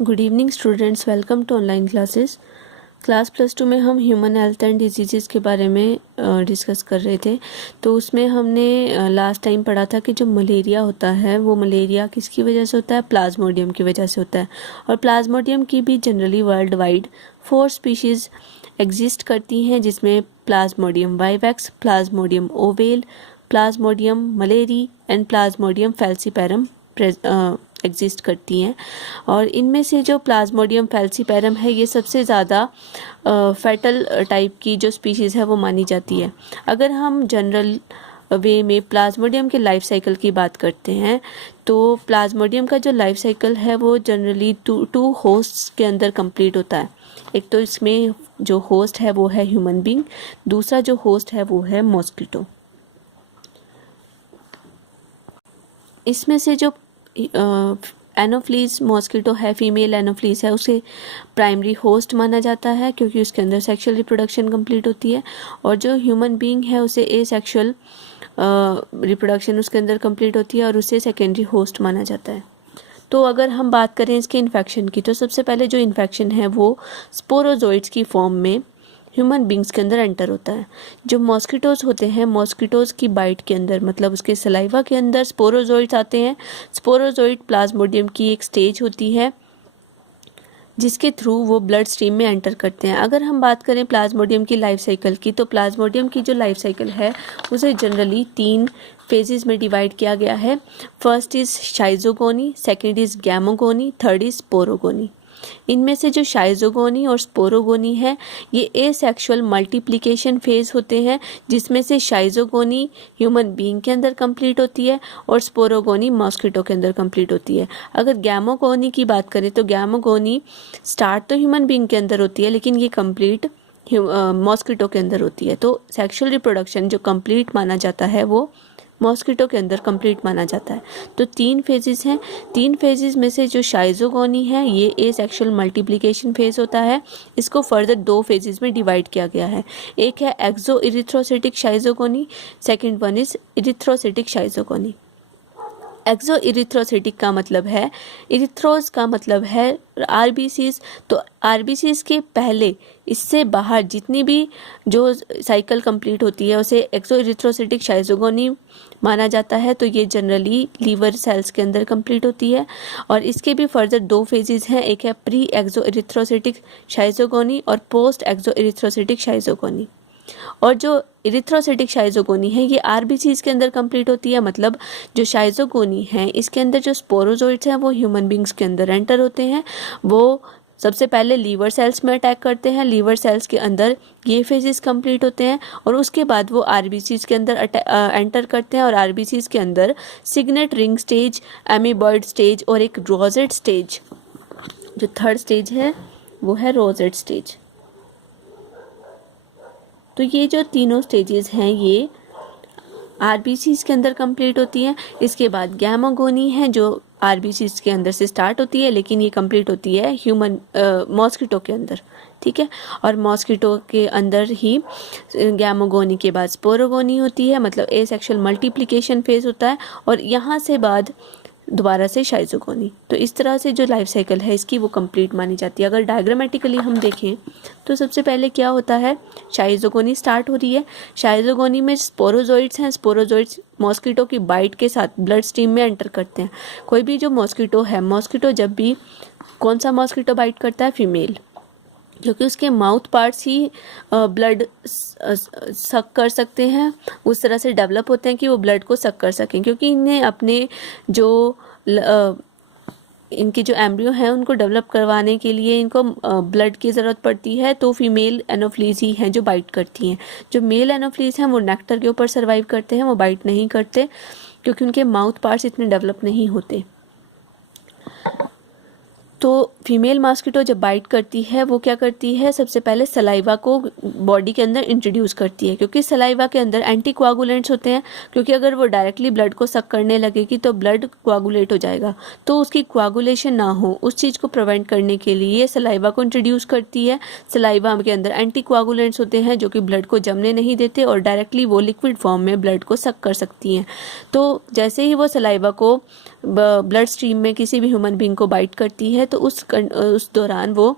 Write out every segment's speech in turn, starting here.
Good evening students, welcome to online classes. Class +2 में हम human health and disease के बारे में डिस्कस कर रहे थे। तो उसमें हमने लास्ट टाइम पढ़ा था कि जो मलेरिया होता है वो मलेरिया किसकी वजह से होता है, प्लाज्मोडियम की वजह से होता है। और प्लाज्मोडियम की भी generally world wide 4 species exist करती हैं, जिसमें Plasmodium vivax, Plasmodium oval, Plasmodium malariae and Plasmodium falciparum exist करती हैं। और इनमें से जो प्लाज्मोडियम फैल्सीपैरम है ये सबसे ज़्यादा फैटल टाइप की जो स्पीशीज़ है वो मानी जाती है। अगर हम जनरल वे में प्लाज्मोडियम के लाइफ साइकिल की बात करते हैं तो प्लाज्मोडियम का जो लाइफ साइकिल है वो जनरली टू होस्ट्स के अंदर कंप्लीट होता है। एक तो इसमें जो होस्ट है वो है ह्यूमन बीइंग, दूसरा जो होस्ट है वो है मॉस्किटो। इसमें से जो एनोफ्लीज मॉस्किटो है, फीमेल एनोफ्लीज है, उसे प्राइमरी होस्ट माना जाता है क्योंकि उसके अंदर सेक्सुअल रिप्रोडक्शन कंप्लीट होती है। और जो ह्यूमन बीइंग है उसे एसेक्सुअल रिप्रोडक्शन उसके अंदर कंप्लीट होती है और उसे सेकेंडरी होस्ट माना जाता है। तो अगर हम बात करें इसके इन्फेक्शन की, तो सबसे पहले जो इन्फेक्शन है वो स्पोरोजोइड्स की फॉर्म में ह्यूमन बींग्स के अंदर एंटर होता है। जो मॉस्किटोज़ होते हैं, मॉस्किटोज़ की बाइट के अंदर मतलब उसके सलाइवा के अंदर स्पोरोजोइड्स आते हैं। स्पोरोजोइड प्लाज्मोडियम की एक स्टेज होती है जिसके थ्रू वो ब्लड स्ट्रीम में एंटर करते हैं। अगर हम बात करें प्लाज्मोडियम की लाइफ साइकिल की, तो प्लाज्मोडियम की जो लाइफ साइकिल है उसे जनरली 3 फेजेस में डिवाइड किया गया है। First is schizogony, second is gamogony, third is sporogony. इनमें से जो शाइजोगोनी और स्पोरोगोनी है ये एसेक्सुअल मल्टीप्लिकेशन फेज होते हैं, जिसमें से शाइजोगोनी ह्यूमन बीइंग के अंदर कंप्लीट होती है और स्पोरोगोनी मॉस्किटो के अंदर कंप्लीट होती है। अगर गैमोगोनी की बात करें तो गैमोगोनी स्टार्ट तो ह्यूमन बीइंग के अंदर होती है लेकिन ये कंप्लीट मॉस्किटो के अंदर होती है। तो सेक्सुअल रिप्रोडक्शन जो कंप्लीट माना जाता है वो मॉस्किटो के अंदर कंप्लीट माना जाता है। तो 3 फेजेस हैं। 3 फेजेस में से जो शाइजोगोनी है ये एसेक्सुअल मल्टीप्लिकेशन फेज होता है। इसको फर्दर 2 फेजेस में डिवाइड किया गया है। एक है एक्सो इरिथ्रोसिटिक शाइजोगोनी, सेकेंड वन इज इरिथ्रोसिटिक शाइजोगोनी। एक्सो इरिथ्रोसिटिक का मतलब है, इरिथ्रोज का मतलब है आरबीसीज। तो आरबीसीज के पहले इससे बाहर जितनी भी जो साइकिल कंप्लीट होती है उसे एक्सो इरिथ्रोसिटिक शाइजोगोनी माना जाता है। तो ये जनरली लीवर सेल्स के अंदर कंप्लीट होती है। और इसके भी फर्दर 2 फेजेस हैं, एक है प्री एक्सो इरिथ्रोसिटिक शाइजोगोनी और पोस्ट एक्सो इरिथ्रोसिटिक शाइजोगोनी। और जो इरिथ्रोसिटिक शाइजोगोनी है ये आरबीसीज के अंदर कंप्लीट होती है। मतलब जो शाइजोगोनी है इसके अंदर जो स्पोरोजोइड्स हैं वो ह्यूमन बींग्स के अंदर एंटर होते हैं। वो सबसे पहले लीवर सेल्स में अटैक करते हैं, लीवर सेल्स के अंदर ये फेजेस कंप्लीट होते हैं और उसके बाद वो आरबीसीज के अंदर एंटर करते हैं। और आरबीसीज के अंदर signet ring stage, amoeboid stage और एक रोजेट स्टेज, जो थर्ड स्टेज है वो है रोजेट स्टेज। तो ये जो तीनों स्टेजेस हैं ये आरबीसीज के अंदर कंप्लीट होती हैं। इसके बाद गैमोगोनी है जो आरबीसीज के अंदर से स्टार्ट होती है लेकिन ये कंप्लीट होती है ह्यूमन मॉस्किटो के अंदर, ठीक है। और मॉस्किटो के अंदर ही गैमोगोनी के बाद स्पोरोगोनी होती है, मतलब एसेक्सुअल मल्टीप्लिकेशन फेज होता है और यहाँ से बाद दोबारा से शाइजोगोनी। तो इस तरह से जो लाइफ साइकिल है इसकी वो कंप्लीट मानी जाती है। अगर डायग्रामेटिकली हम देखें तो सबसे पहले क्या होता है, शाइजोगोनी स्टार्ट हो रही है। शाइजोगोनी में स्पोरोजोइड्स हैं, स्पोरोजोइड्स मॉस्किटो की बाइट के साथ ब्लड स्ट्रीम में एंटर करते हैं। कोई भी जो मॉस्किटो है, मॉस्किटो जब भी कौन सा मॉस्किटो बाइट करता है, फीमेल, क्योंकि उसके माउथ पार्ट्स ही ब्लड सक कर सकते हैं, उस तरह से डेवलप होते हैं कि वो ब्लड को सक कर सकें। क्योंकि इन्हें अपने जो इनके जो एम्ब्रियो हैं उनको डेवलप करवाने के लिए इनको ब्लड की ज़रूरत पड़ती है। तो फीमेल एनोफ्लीज ही हैं जो बाइट करती हैं। जो मेल एनोफ्लीज हैं वो नेक्टर के ऊपर सर्वाइव करते हैं, वो बाइट नहीं करते क्योंकि उनके माउथ पार्ट्स इतने डेवलप नहीं होते। तो फीमेल मॉस्किटो जब बाइट करती है वो क्या करती है, सबसे पहले सलाइवा को बॉडी के अंदर इंट्रोड्यूस करती है क्योंकि सलाइवा के अंदर एंटी कोआगुलेंट्स होते हैं। क्योंकि अगर वो डायरेक्टली ब्लड को सक करने लगेगी तो ब्लड कोआगुलेट हो जाएगा, तो उसकी कोआगुलेशन ना हो उस चीज़ को प्रिवेंट करने के लिए सलाइवा को इंट्रोड्यूस करती है। सलाइवा के अंदर एंटी कोआगुलेंट्स होते हैं जो कि ब्लड को जमने नहीं देते और डायरेक्टली वो लिक्विड फॉर्म में ब्लड को सक कर सकती हैं। तो जैसे ही वो सलाइवा को ब्लड स्ट्रीम में किसी भी ह्यूमन बीइंग को बाइट करती है तो उस दौरान वो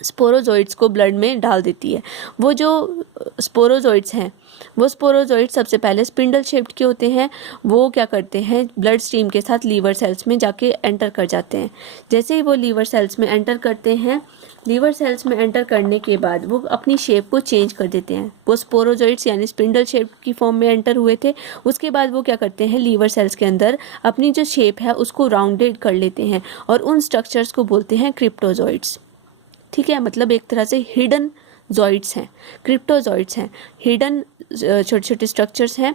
स्पोरोजोइड्स को ब्लड में डाल देती है। वो जो स्पोरोजोइड्स हैं, वो स्पोरोजोइड्स सबसे पहले स्पिंडल शेप्ड के होते हैं। वो क्या करते हैं, ब्लड स्ट्रीम के साथ लीवर सेल्स में जाके एंटर कर जाते हैं। जैसे ही वो लीवर सेल्स में एंटर करते हैं, लीवर सेल्स में एंटर करने के बाद वो अपनी शेप को चेंज कर देते हैं। वो स्पोरोजोइड्स यानी स्पिंडल शेप की फॉर्म में एंटर हुए थे, उसके बाद वो क्या करते हैं, लीवर सेल्स के अंदर अपनी जो शेप है उसको राउंडेड कर लेते हैं और उन स्ट्रक्चर्स को बोलते हैं क्रिप्टोजोइड्स। ठीक है, मतलब एक तरह से हिडन जॉइड्स हैं, क्रिप्टोजॉइड्स हैं, हिडन छोटे छोटे स्ट्रक्चर्स हैं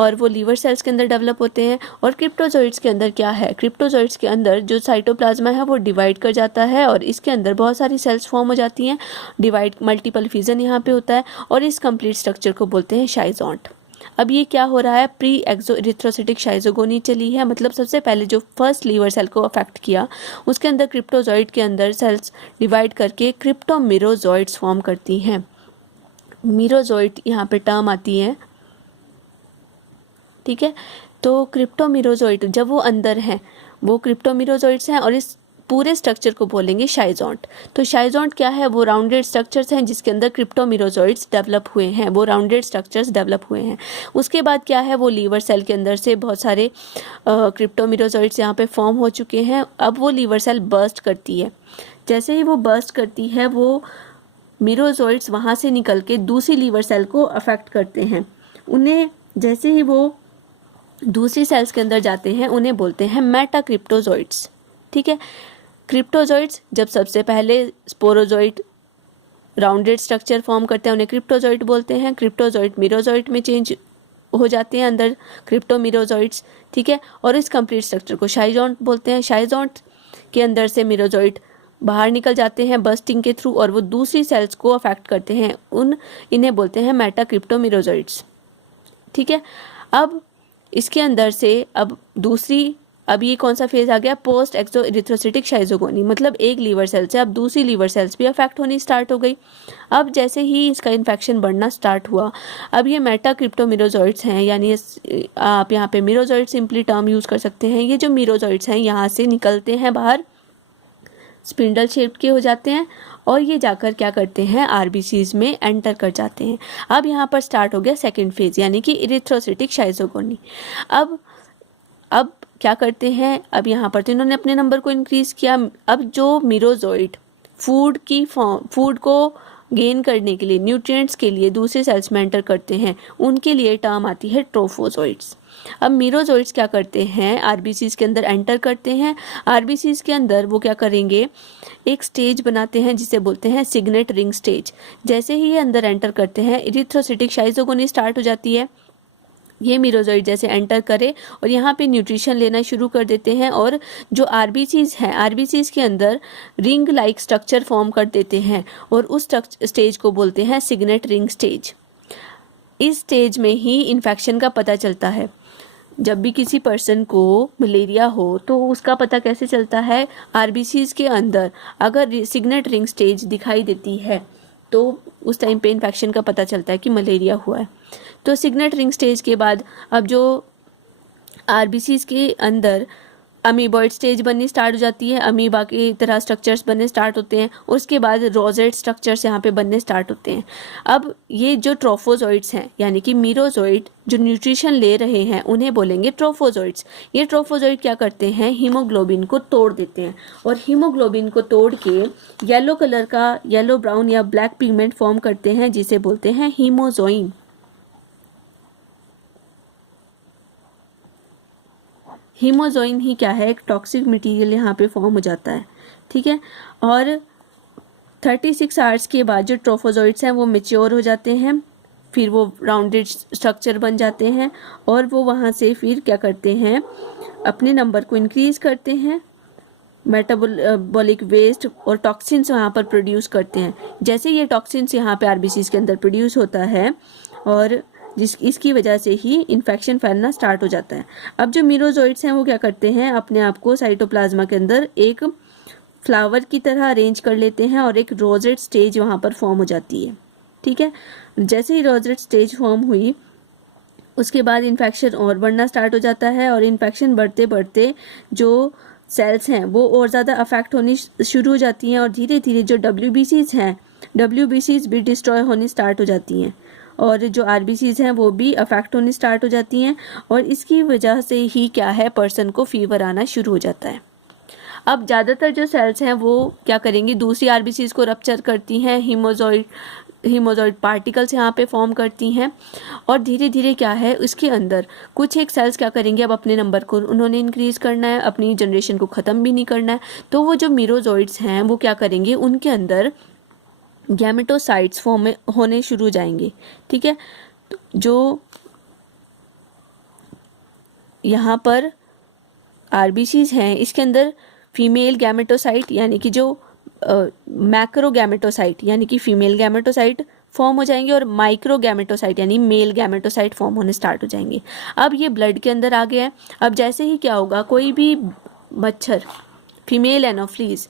और वो लीवर सेल्स के अंदर डेवलप होते हैं। और क्रिप्टोजॉइड्स के अंदर क्या है, क्रिप्टोजॉइड्स के अंदर जो साइटोप्लाज्मा है वो डिवाइड कर जाता है और इसके अंदर बहुत सारी सेल्स फॉर्म हो जाती हैं। डिवाइड मल्टीपल फिजन यहाँ पे होता है और इस कंप्लीट स्ट्रक्चर को बोलते हैं शाइज़ोन्ट। अब ये क्या हो रहा है, प्री एक्सो इरिथ्रोसाइटिक शाइज़ोगोनी चली है, मतलब सबसे पहले जो फर्स्ट लीवर सेल को अफेक्ट किया उसके अंदर क्रिप्टोजॉइड के अंदर सेल्स डिवाइड करके क्रिप्टोमिरोजॉइड्स फॉर्म करती हैं। मिरोजॉइड यहाँ पे टर्म आती है, ठीक है। तो क्रिप्टोमिरोजॉइड जब वो अंदर हैं वो क्रिप्टोमिरोजॉइड्स हैं और इस पूरे स्ट्रक्चर को बोलेंगे शाइज़ोन्ट। तो शाइज़ोन्ट क्या है, वो राउंडेड स्ट्रक्चर्स हैं जिसके अंदर क्रिप्टोमिरोजॉइड्स डेवलप हुए हैं, वो राउंडेड स्ट्रक्चर्स डेवलप हुए हैं। उसके बाद क्या है, वो लीवर सेल के अंदर से बहुत सारे क्रिप्टोमिरोजॉइड्स यहाँ पे फॉर्म हो चुके हैं। अब वो लीवर सेल बर्स्ट करती है। जैसे ही वो बर्स्ट करती है, वो मिरोजॉइड्स वहाँ से निकल के दूसरी लीवर सेल को अफेक्ट करते हैं। उन्हें जैसे ही वो दूसरी सेल्स के अंदर जाते हैं उन्हें बोलते हैं मेटाक्रिप्टोजॉइड्स। ठीक है, क्रिप्टोजॉइड्स जब सबसे पहले स्पोरोजॉइड राउंडेड स्ट्रक्चर फॉर्म करते हैं उन्हें क्रिप्टोजॉइड बोलते हैं। क्रिप्टोजॉइड मिरोजॉइड में चेंज हो जाते हैं अंदर क्रिप्टोमिरोजॉइड्स, ठीक है, और इस कंप्लीट स्ट्रक्चर को शाइज़ोन्ट बोलते हैं। शाइज़ोन्ट के अंदर से मिरोजॉइड बाहर निकल जाते हैं बर्स्टिंग के थ्रू और वो दूसरी सेल्स को अफेक्ट करते हैं, इन्हें बोलते हैं मेटाक्रिप्टोमिरोजॉइड्स। ठीक है, अब इसके अंदर से अब ये कौन सा फेज आ गया, पोस्ट एक्सो इरिथ्रोसाइटिक शाइज़ोगोनी, मतलब एक लीवर सेल से अब दूसरी लीवर सेल्स भी अफेक्ट होनी स्टार्ट हो गई। अब जैसे ही इसका इन्फेक्शन बढ़ना स्टार्ट हुआ, अब ये मेटाक्रिप्टोमिरोजॉइड्स हैं, यानी आप यहाँ पे मिरोजॉइड सिंपली टर्म यूज़ कर सकते हैं। ये जो मिरोजॉइड्स हैं यहाँ से निकलते हैं बाहर, स्पिंडल शेप के हो जाते हैं और ये जाकर क्या करते हैं, आरबीसीज में एंटर कर जाते हैं। अब यहाँ पर स्टार्ट हो गया सेकेंड फेज, यानी कि इरिथ्रोसाइटिक शाइज़ोगोनी। अब क्या करते हैं, अब यहाँ पर तो इन्होंने अपने नंबर को इंक्रीज किया। अब जो मिरोजॉइड फूड को गेन करने के लिए, न्यूट्रिएंट्स के लिए दूसरे सेल्स में एंटर करते हैं, उनके लिए टर्म आती है ट्रोफोजॉइड्स। अब मिरोजॉइड्स क्या करते हैं, आरबीसीज के अंदर एंटर करते हैं। आरबीसीज के अंदर वो क्या करेंगे, एक स्टेज बनाते हैं जिसे बोलते हैं सिग्नेट रिंग स्टेज। जैसे ही ये अंदर एंटर करते हैं, इरिथ्रोसाइटिक शाइज़ोगोनी स्टार्ट हो जाती है। ये मिरोजॉइड जैसे एंटर करे और यहाँ पे न्यूट्रिशन लेना शुरू कर देते हैं और जो आरबीसीज हैं, आरबीसीज के अंदर रिंग लाइक स्ट्रक्चर फॉर्म कर देते हैं और उस स्टेज को बोलते हैं सिग्नेट रिंग स्टेज। इस स्टेज में ही इन्फेक्शन का पता चलता है। जब भी किसी पर्सन को मलेरिया हो तो उसका पता कैसे चलता है, आरबीसीज के अंदर अगर सिग्नेट रिंग स्टेज दिखाई देती है तो उस टाइम पे इन्फेक्शन का पता चलता है कि मलेरिया हुआ है। तो सिग्नेट रिंग स्टेज के बाद अब जो आरबीसीज के अंदर अमीबॉइड स्टेज बननी स्टार्ट हो जाती है, अमीबा की तरह स्ट्रक्चर्स बनने स्टार्ट होते हैं। उसके बाद रोजेट स्ट्रक्चर्स यहाँ पे बनने स्टार्ट होते हैं। अब ये जो ट्रोफोजॉइड्स हैं, यानी कि मिरोजॉइड जो न्यूट्रिशन ले रहे हैं, उन्हें बोलेंगे ट्रोफोजॉइड्स। ये ट्रोफोजॉइड क्या करते हैं, हीमोग्लोबिन को तोड़ देते हैं और हीमोग्लोबिन को तोड़ के येलो कलर का, येलो ब्राउन या ब्लैक पिगमेंट फॉर्म करते हैं जिसे बोलते हैं हीमोजोइन। हीमोजोइन ही क्या है, एक टॉक्सिक मटेरियल यहाँ पे फॉर्म हो जाता है। ठीक है, और 36 आवर्स के बाद जो ट्रोफोजॉइड्स हैं वो मैच्योर हो जाते हैं, फिर वो राउंडेड स्ट्रक्चर बन जाते हैं और वो वहाँ से फिर क्या करते हैं, अपने नंबर को इंक्रीज करते हैं, मेटाबॉलिक वेस्ट और टॉक्सिन्स वहाँ पर प्रोड्यूस करते हैं। जैसे ये टॉक्सिन्स यहाँ पे आरबीसीज के अंदर प्रोड्यूस होता है और इसकी वजह से ही इन्फेक्शन फैलना स्टार्ट हो जाता है। अब जो मिरोजॉइड्स हैं वो क्या करते हैं, अपने आप को साइटोप्लाज्मा के अंदर एक फ्लावर की तरह अरेंज कर लेते हैं और एक रोजेट स्टेज वहाँ पर फॉर्म हो जाती है। ठीक है, जैसे ही रोजेट स्टेज फॉर्म हुई उसके बाद इन्फेक्शन और बढ़ना स्टार्ट हो जाता है और इन्फेक्शन बढ़ते बढ़ते जो सेल्स हैं वो और ज़्यादा अफेक्ट होनी शुरू हो जाती हैं, और धीरे धीरे जो WBCs हैं, WBCs भी डिस्ट्रॉय होनी स्टार्ट हो जाती हैं, और जो RBCs हैं वो भी अफेक्ट होनी स्टार्ट हो जाती हैं, और इसकी वजह से ही क्या है, पर्सन को फीवर आना शुरू हो जाता है। अब ज़्यादातर जो सेल्स हैं वो क्या करेंगी, दूसरी RBCs को रप्चर करती हैं, हीमोजॉइड पार्टिकल्स यहाँ पे फॉर्म करती हैं, और धीरे धीरे क्या है, उसके अंदर कुछ एक सेल्स क्या करेंगे, अब अपने नंबर को उन्होंने इंक्रीज करना है, अपनी जनरेशन को ख़त्म भी नहीं करना है, तो वो जो मीरोजॉइड्स हैं वो क्या करेंगे, उनके अंदर गैमेटोसाइट्स फॉर्म होने शुरू हो जाएंगे। ठीक है, जो यहाँ पर RBCs हैं इसके अंदर फीमेल गैमेटोसाइट यानी कि जो मैक्रो गैमेटोसाइट यानी कि फीमेल गैमेटोसाइट फॉर्म हो जाएंगे, और माइक्रो गैमेटोसाइट यानी मेल गैमेटोसाइट फॉर्म होने स्टार्ट हो जाएंगे। अब ये ब्लड के अंदर आ गया है। अब जैसे ही क्या होगा, कोई भी मच्छर, फीमेल एनोफ्लीज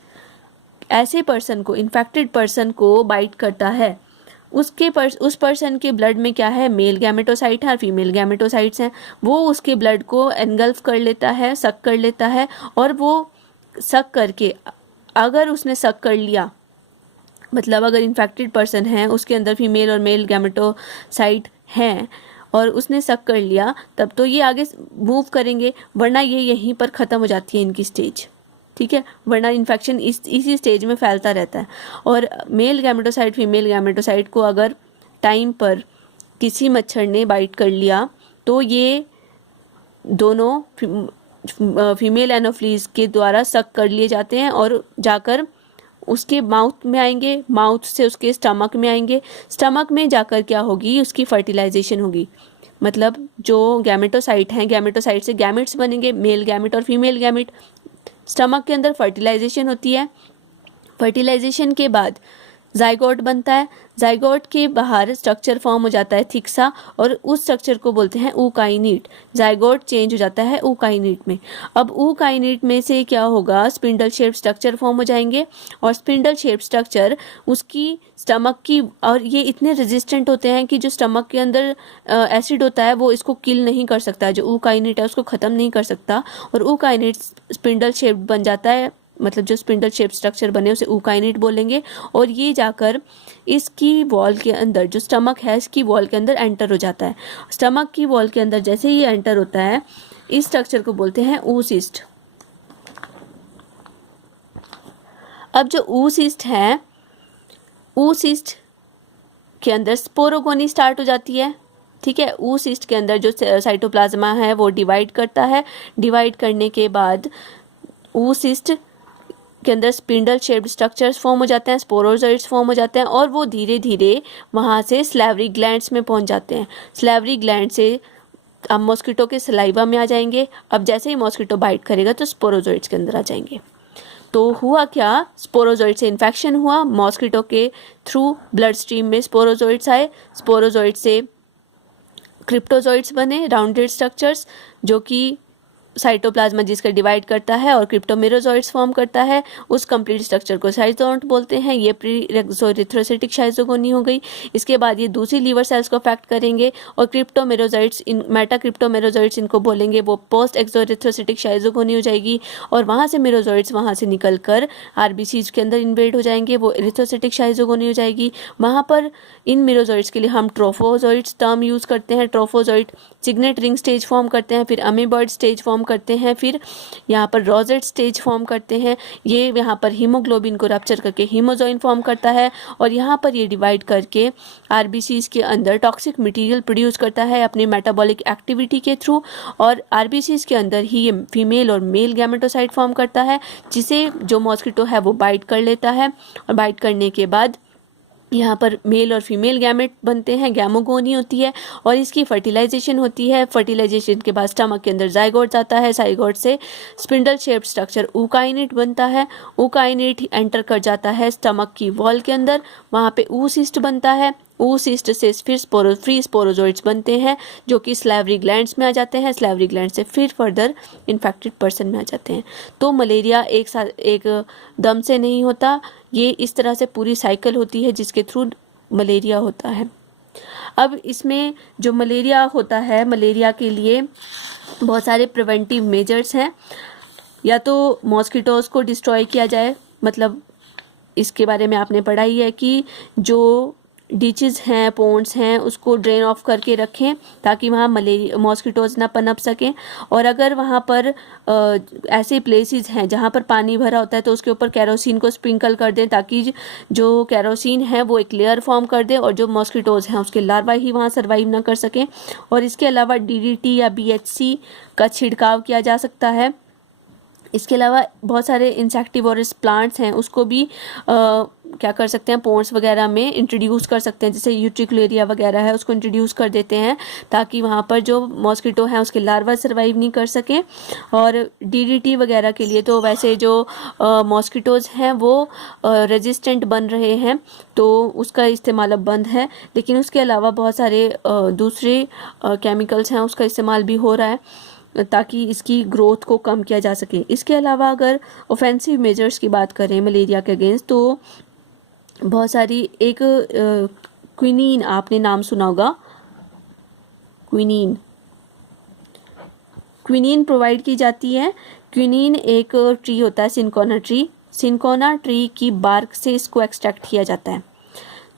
ऐसे पर्सन को, इन्फेक्टेड पर्सन को बाइट करता है, उस पर्सन के ब्लड में क्या है, मेल गैमेटोसाइट है और फीमेल गैमेटोसाइट्स हैं, वो उसके ब्लड को एनगल्फ कर लेता है, सक कर लेता है, और वो सक करके, अगर उसने सक कर लिया, मतलब अगर इन्फेक्टेड पर्सन है उसके अंदर फीमेल और मेल गैमेटोसाइट हैं और उसने सक कर लिया, तब तो ये आगे मूव करेंगे, वरना ये यहीं पर ख़त्म हो जाती है इनकी स्टेज। ठीक है, वरना इन्फेक्शन इसी स्टेज में फैलता रहता है। और मेल गैमेटोसाइट फीमेल गैमेटोसाइट को अगर टाइम पर किसी मच्छर ने बाइट कर लिया, तो ये दोनों फीमेल एनोफ्लीज के द्वारा सक कर लिए जाते हैं और जाकर उसके माउथ में आएंगे, माउथ से उसके स्टमक में आएंगे, स्टमक में जाकर क्या होगी, उसकी फर्टिलाइजेशन होगी। मतलब जो गैमेटोसाइट हैं, गैमेटोसाइट से गैमेट्स बनेंगे, मेल गैमेट और फीमेल गैमेट। स्टमक के अंदर फर्टिलाइजेशन होती है, फर्टिलाइजेशन के बाद जाइगोट बनता है, जाइगोट के बाहर स्ट्रक्चर फॉर्म हो जाता है थिक सा, और उस स्ट्रक्चर को बोलते हैं ऊकाइनीट। जाइगोट चेंज हो जाता है ऊकाइनीट में। अब ऊकाइनीट में से क्या होगा, स्पिंडल शेप स्ट्रक्चर फॉर्म हो जाएंगे, और स्पिंडल शेप स्ट्रक्चर उसकी स्टमक की, और ये इतने रेजिस्टेंट होते हैं कि जो स्टमक के अंदर एसिड होता है वो इसको किल नहीं कर सकता, जो ऊकाइनीट है उसको ख़त्म नहीं कर सकता, और ऊकाइनीट स्पिंडल शेप बन जाता है, मतलब जो स्पिंडल शेप स्ट्रक्चर बने उसे ऊकाइनीट बोलेंगे, और ये जाकर इसकी वॉल के अंदर, जो स्टमक है इसकी वॉल के अंदर एंटर हो जाता है। स्टमक की वॉल के अंदर जैसे ही एंटर होता है, इस स्ट्रक्चर को बोलते हैं oocyst। अब जो oocyst है, oocyst के अंदर स्पोरोगोनी स्टार्ट हो जाती है। ठीक है, oocyst के अंदर जो साइटोप्लाज्मा है वो डिवाइड करता है, डिवाइड करने के बाद oocyst के अंदर स्पिंडल शेप्ड स्ट्रक्चर्स फॉर्म हो जाते हैं, स्पोरोजोइड्स फॉर्म हो जाते हैं, और वो धीरे धीरे वहाँ से स्लैवरी ग्लैंड्स में पहुँच जाते हैं। स्लैवरी ग्लैंड से अब मॉस्किटो के सलाइवा में आ जाएंगे। अब जैसे ही मॉस्किटो बाइट करेगा तो स्पोरोजोइड्स के अंदर आ जाएंगे। तो हुआ क्या, स्पोरोजोइड से इन्फेक्शन हुआ, मॉस्किटो के थ्रू ब्लड स्ट्रीम में स्पोरोजोइड्स आए, स्पोरोजोइड से क्रिप्टोजोइड्स बने, राउंडेड स्ट्रक्चर्स, जो कि साइटोप्लाज्मा जिसका डिवाइड करता है और क्रिप्टोमेरोजोइड्स फॉर्म करता है, उस कंप्लीट स्ट्रक्चर को साइटोडोंट बोलते हैं। ये प्री-एरिथ्रोसाइटिक शाइजोगोनी हो गई। इसके बाद ये दूसरी लीवर सेल्स को अफेक्ट करेंगे, और क्रिप्टोमेरोजोइड्स, इन मेटा क्रिप्टोमेरोजोइड्स इनको बोलेंगे, वो पोस्ट एक्सोरिथ्रोसाइटिक शाइजोगोनी हो जाएगी, और वहाँ से मेरोजोइड्स वहाँ से निकल कर RBCs के अंदर इन्वेड हो जाएंगे, वो एरिथ्रोसाइटिक शाइजोगोनी हो जाएगी। वहाँ पर इन मेरोजोइड्स के लिए हम ट्रोफोजोइड्स टर्म यूज़ करते हैं। Trophozoite signet ring stage form करते हैं, फिर अमीबॉइड स्टेज फॉर्म करते हैं, फिर यहाँ पर रोजेट स्टेज फॉर्म करते हैं। ये यहाँ पर हीमोग्लोबिन को रप्चर करके हीमोजोइन फॉर्म करता है, और यहाँ पर ये डिवाइड करके RBCs के अंदर टॉक्सिक मटेरियल प्रोड्यूस करता है अपनी मेटाबॉलिक एक्टिविटी के थ्रू, और RBCs के अंदर ही ये फीमेल और मेल गैमेटोसाइट फॉर्म करता है, जिसे जो मॉस्किटो है वो बाइट कर लेता है, और बाइट करने के बाद यहाँ पर मेल और फीमेल गैमेट बनते हैं, गैमोगोनी होती है, और इसकी फर्टिलाइजेशन होती है। फर्टिलाइजेशन के बाद स्टमक के अंदर जाइगोट जाता है, जाइगोट से स्पिंडल शेप्ड स्ट्रक्चर ऊकाइनेट बनता है, ऊकाइनेट एंटर कर जाता है स्टमक की वॉल के अंदर, वहाँ पे oocyst बनता है, oocyst से फिर फ्री स्पोरोजोइड्स बनते हैं, जो कि स्लैवरी ग्लैंड्स में आ जाते हैं, स्लैवरी ग्लैंड से फिर फर्दर इन्फेक्टेड पर्सन में आ जाते हैं। तो मलेरिया एक दम से नहीं होता, ये इस तरह से पूरी साइकिल होती है जिसके थ्रू मलेरिया होता है। अब इसमें जो मलेरिया होता है, मलेरिया के लिए बहुत सारे प्रिवेंटिव मेजर्स हैं। या तो मॉस्किटोज़ को डिस्ट्रॉय किया जाए, मतलब इसके बारे में आपने पढ़ा ही है कि जो डीचेस हैं, पोंड्स हैं, उसको ड्रेन ऑफ करके रखें ताकि वहाँ मलेरिया मॉस्किटोज़ ना पनप सकें। और अगर वहाँ पर ऐसे प्लेसेस हैं जहाँ पर पानी भरा होता है तो उसके ऊपर केरोसिन को स्प्रिंकल कर दें ताकि जो केरोसिन है वो एक लेयर फॉर्म कर दे और जो मॉस्किटोज़ हैं उसके लार्वा ही वहाँ सर्वाइव ना कर सकें। और इसके अलावा DDT या BHC का छिड़काव किया जा सकता है। इसके अलावा बहुत सारे इंसेक्टिवोरस प्लांट्स हैं, उसको भी क्या कर सकते हैं, पोंड्स वगैरह में इंट्रोड्यूस कर सकते हैं, जैसे यूट्रिकुलेरिया वगैरह है उसको इंट्रोड्यूस कर देते हैं ताकि वहाँ पर जो मॉस्किटो हैं उसके लार्वा सर्वाइव नहीं कर सकें। और DDT वगैरह के लिए तो वैसे जो मॉस्किटोज़ हैं वो रेजिस्टेंट बन रहे हैं तो उसका इस्तेमाल अब बंद है, लेकिन उसके अलावा बहुत सारे दूसरे केमिकल्स हैं उसका इस्तेमाल भी हो रहा है ताकि इसकी ग्रोथ को कम किया जा सके। इसके अलावा अगर ऑफेंसिव मेजर्स की बात करें मलेरिया के अगेंस्ट तो बहुत सारी एक क्विनीन, आपने नाम सुना होगा, क्विनीन प्रोवाइड की जाती है। क्विनीन एक ट्री होता है, सिनकोना ट्री की बार्क से इसको एक्सट्रैक्ट किया जाता है।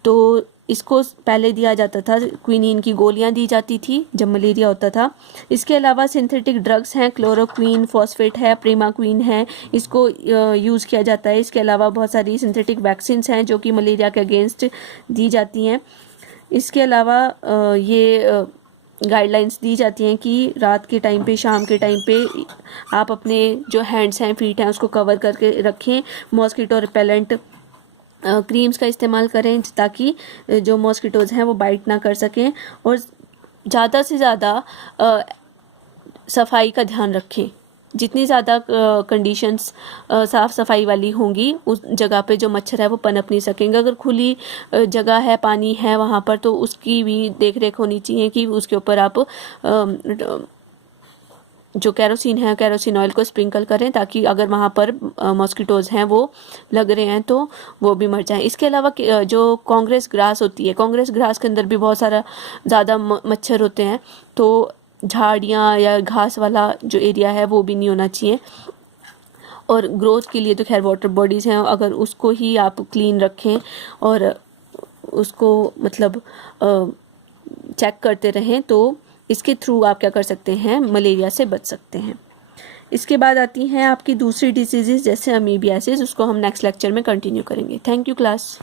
तो इसको पहले दिया जाता था, क्विनीन की गोलियां दी जाती थी जब मलेरिया होता था। इसके अलावा सिंथेटिक ड्रग्स हैं, क्लोरोक्वीन, फॉस्फेट है, प्रीमाक्वीन है, इसको यूज़ किया जाता है। इसके अलावा बहुत सारी सिंथेटिक वैक्सीन्स हैं जो कि मलेरिया के अगेंस्ट दी जाती हैं। इसके अलावा ये गाइडलाइंस दी जाती हैं कि रात के टाइम पे, शाम के टाइम पे आप अपने जो हैंड्स हैं, फीट हैं, उसको कवर करके रखें। मॉस्किटो रिपेलेंट क्रीम्स का इस्तेमाल करें ताकि जो मॉस्किटोज़ हैं वो बाइट ना कर सकें। और ज़्यादा से ज़्यादा सफाई का ध्यान रखें। जितनी ज़्यादा कंडीशंस साफ़ सफाई वाली होंगी उस जगह पे जो मच्छर है वो पनप नहीं सकेंगे। अगर खुली जगह है, पानी है वहाँ पर, तो उसकी भी देख रेख होनी चाहिए कि उसके ऊपर आप जो केरोसिन है, केरोसिन ऑयल को स्प्रिंकल करें ताकि अगर वहाँ पर मॉस्किटोज़ हैं वो लग रहे हैं तो वो भी मर जाएं। इसके अलावा जो कांग्रेस ग्रास होती है, कांग्रेस ग्रास के अंदर भी बहुत सारा ज़्यादा मच्छर होते हैं, तो झाड़ियाँ या घास वाला जो एरिया है वो भी नहीं होना चाहिए। और ग्रोथ के लिए तो खैर वाटर बॉडीज़ हैं, अगर उसको ही आप क्लीन रखें और उसको मतलब चेक करते रहें तो इसके थ्रू आप क्या कर सकते हैं, मलेरिया से बच सकते हैं। इसके बाद आती हैं आपकी दूसरी डिसीज़ेज़ जैसे अमीबियासिस, उसको हम नेक्स्ट लेक्चर में कंटिन्यू करेंगे। Thank you class.